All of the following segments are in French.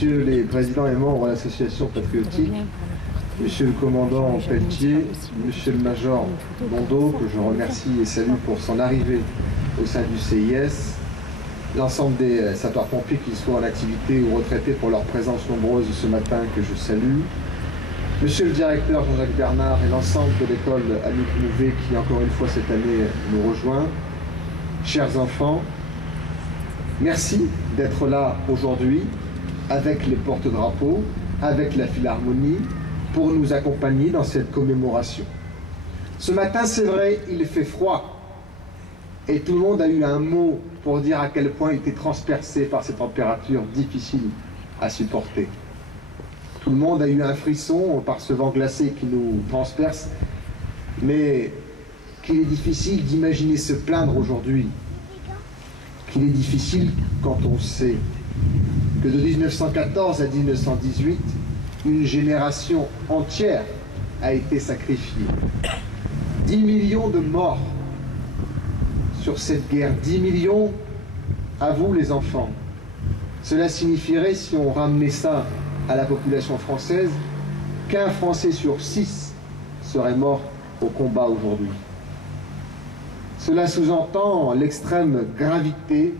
Messieurs les présidents et membres de l'association patriotique, Monsieur le commandant Pelletier, Monsieur le major Bondeau, que je remercie et salue pour son arrivée au sein du CIS, l'ensemble des sapeurs-pompiers, qu'ils soient en activité ou retraités, pour leur présence nombreuse ce matin, que je salue, Monsieur le directeur Jean-Jacques Bernard et l'ensemble de l'école Annick Mouvet qui, encore une fois cette année, nous rejoint. Chers enfants, merci d'être là aujourd'hui avec les porte-drapeaux, avec la Philharmonie, pour nous accompagner dans cette commémoration. Ce matin, c'est vrai, il fait froid. Et tout le monde a eu un mot pour dire à quel point il était transpercé par ces températures difficiles à supporter. Tout le monde a eu un frisson par ce vent glacé qui nous transperce, mais qu'il est difficile d'imaginer se plaindre aujourd'hui, qu'il est difficile quand on sait que de 1914 à 1918, une génération entière a été sacrifiée. 10 millions de morts sur cette guerre, 10 millions à vous les enfants. Cela signifierait, si on ramenait ça à la population française, qu'un Français sur 6 serait mort au combat aujourd'hui. Cela sous-entend l'extrême gravité,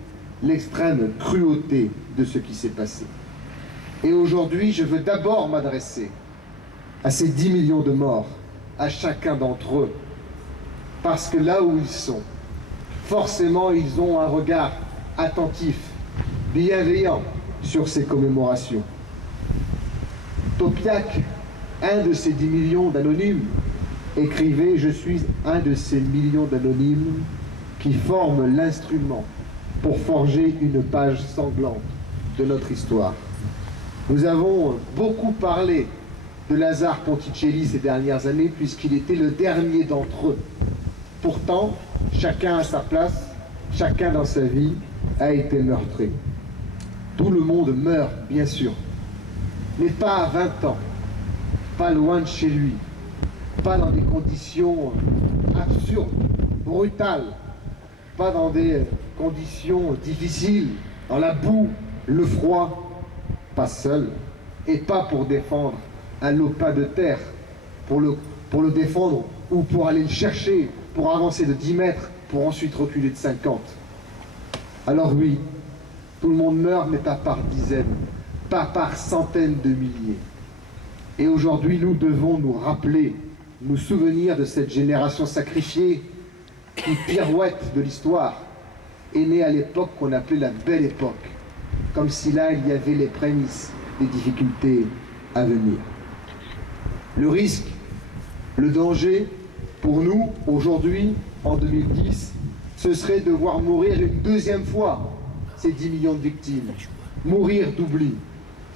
l'extrême cruauté de ce qui s'est passé. Et aujourd'hui, je veux d'abord m'adresser à ces 10 millions de morts, à chacun d'entre eux, parce que là où ils sont, forcément, ils ont un regard attentif, bienveillant sur ces commémorations. Topiak, un de ces 10 millions d'anonymes, écrivait « Je suis un de ces millions d'anonymes qui forment l'instrument pour forger une page sanglante de notre histoire ». Nous avons beaucoup parlé de Lazare Ponticelli ces dernières années, puisqu'il était le dernier d'entre eux. Pourtant, chacun à sa place, chacun dans sa vie, a été meurtri. Tout le monde meurt, bien sûr, mais pas à 20 ans, pas loin de chez lui, pas dans des conditions absurdes, brutales, pas dans des conditions difficiles, dans la boue, le froid, pas seul, et pas pour défendre un lopin de terre, pour le défendre ou pour aller le chercher, pour avancer de 10 mètres, pour ensuite reculer de 50. Alors oui, tout le monde meurt, mais pas par dizaines, pas par centaines de milliers. Et aujourd'hui, nous devons nous rappeler, nous souvenir de cette génération sacrifiée qui, pirouette de l'histoire, est née à l'époque qu'on appelait la Belle Époque, comme si là, il y avait les prémices des difficultés à venir. Le risque, le danger, pour nous, aujourd'hui, en 2010, ce serait de voir mourir une deuxième fois ces 10 millions de victimes, mourir d'oubli.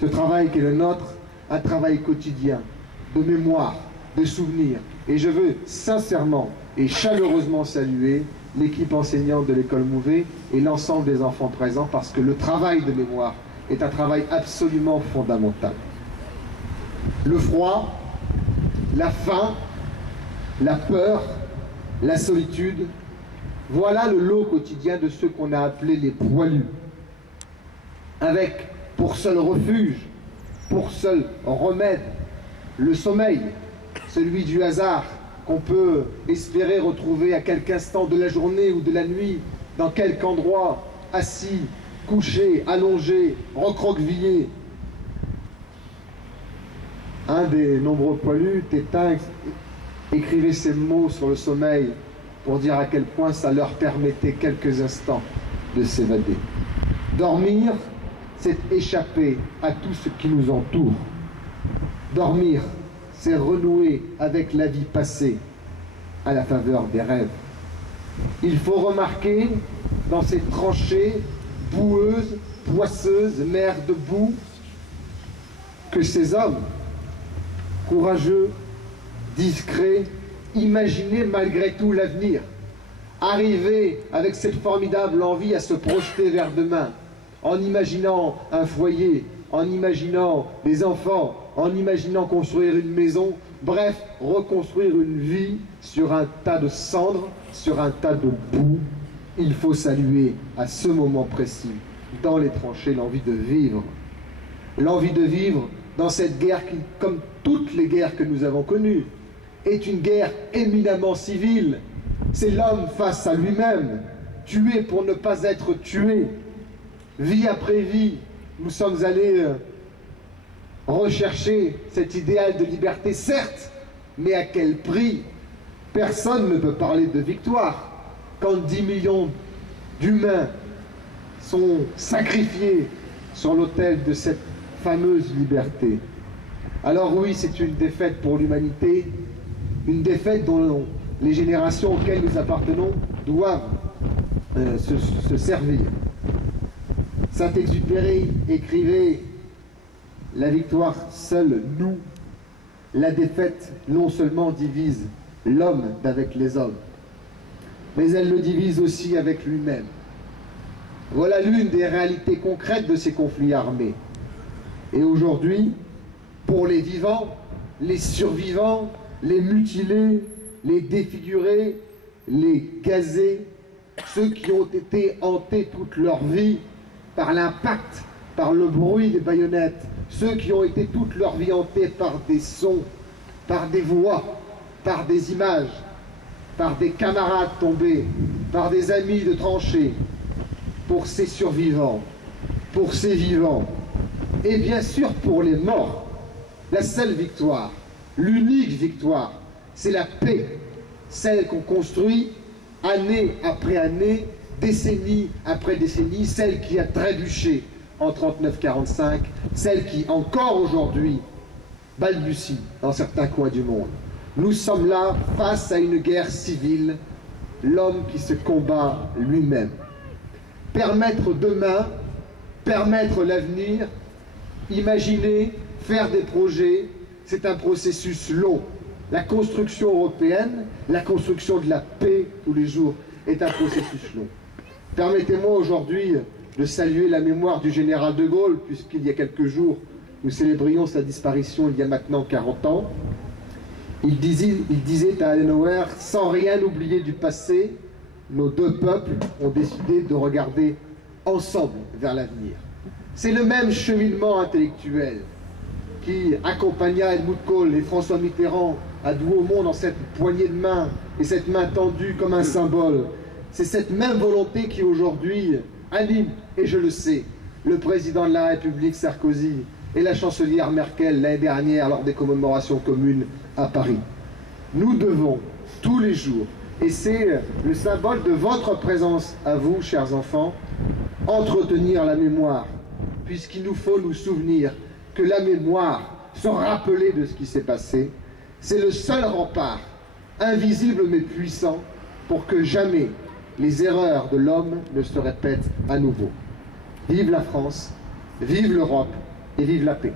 Ce travail qui est le nôtre, un travail quotidien, de mémoire, de souvenirs. Et je veux sincèrement et chaleureusement saluer l'équipe enseignante de l'école Mouvet et l'ensemble des enfants présents, parce que le travail de mémoire est un travail absolument fondamental. Le froid, la faim, la peur, la solitude, voilà le lot quotidien de ceux qu'on a appelés les poilus, avec pour seul refuge, pour seul remède, le sommeil, celui du hasard qu'on peut espérer retrouver à quelque instant de la journée ou de la nuit, dans quelque endroit, assis, couché, allongé, recroquevillé. Un des nombreux poilus, Tétin, écrivait ces mots sur le sommeil pour dire à quel point ça leur permettait quelques instants de s'évader. Dormir, c'est échapper à tout ce qui nous entoure. Dormir, c'est renouer avec la vie passée à la faveur des rêves. Il faut remarquer dans ces tranchées boueuses, poisseuses, mers de boue, que ces hommes, courageux, discrets, imaginaient malgré tout l'avenir, arrivaient avec cette formidable envie à se projeter vers demain, en imaginant un foyer, en imaginant des enfants, en imaginant construire une maison, bref, reconstruire une vie sur un tas de cendres, sur un tas de boue. Il faut saluer à ce moment précis, dans les tranchées, l'envie de vivre. l'envie de vivre dans cette guerre qui, comme toutes les guerres que nous avons connues, est une guerre éminemment civile. C'est l'homme face à lui-même, tué pour ne pas être tué. Vie après vie, nous sommes allés rechercher cet idéal de liberté, certes, mais à quel prix? Personne ne peut parler de victoire quand 10 millions d'humains sont sacrifiés sur l'autel de cette fameuse liberté. Alors oui, c'est une défaite pour l'humanité, une défaite dont les générations auxquelles nous appartenons doivent se servir. Saint-Exupéry écrivait « La victoire seule nous, la défaite non seulement divise l'homme d'avec les hommes, mais elle le divise aussi avec lui-même. » Voilà l'une des réalités concrètes de ces conflits armés. Et aujourd'hui, pour les vivants, les survivants, les mutilés, les défigurés, les gazés, ceux qui ont été hantés toute leur vie par l'impact, par le bruit des baïonnettes, ceux qui ont été toute leur vie hantés par des sons, par des voix, par des images, par des camarades tombés, par des amis de tranchées, pour ces survivants, pour ces vivants, et bien sûr pour les morts, la seule victoire, l'unique victoire, c'est la paix, celle qu'on construit année après année, décennie après décennie, celle qui a trébuché en 39-45, celle qui encore aujourd'hui balbutie dans certains coins du monde. Nous sommes là face à une guerre civile, l'homme qui se combat lui-même. Permettre demain, permettre l'avenir, imaginer, faire des projets, c'est un processus long. La construction européenne, la construction de la paix tous les jours est un processus long. Permettez-moi aujourd'hui de saluer la mémoire du général de Gaulle, puisqu'il y a quelques jours, nous célébrions sa disparition il y a maintenant 40 ans. Il disait à Adenauer, sans rien oublier du passé, nos deux peuples ont décidé de regarder ensemble vers l'avenir. C'est le même cheminement intellectuel qui accompagna Helmut Kohl et François Mitterrand à Douaumont dans cette poignée de main et cette main tendue comme un symbole. C'est cette même volonté qui aujourd'hui anime, et je le sais, le président de la République Sarkozy et la chancelière Merkel l'année dernière lors des commémorations communes à Paris. Nous devons tous les jours, et c'est le symbole de votre présence à vous, chers enfants, entretenir la mémoire, puisqu'il nous faut nous souvenir que la mémoire, se rappeler de ce qui s'est passé, c'est le seul rempart, invisible mais puissant, pour que jamais les erreurs de l'homme ne se répètent à nouveau. Vive la France, vive l'Europe et vive la paix.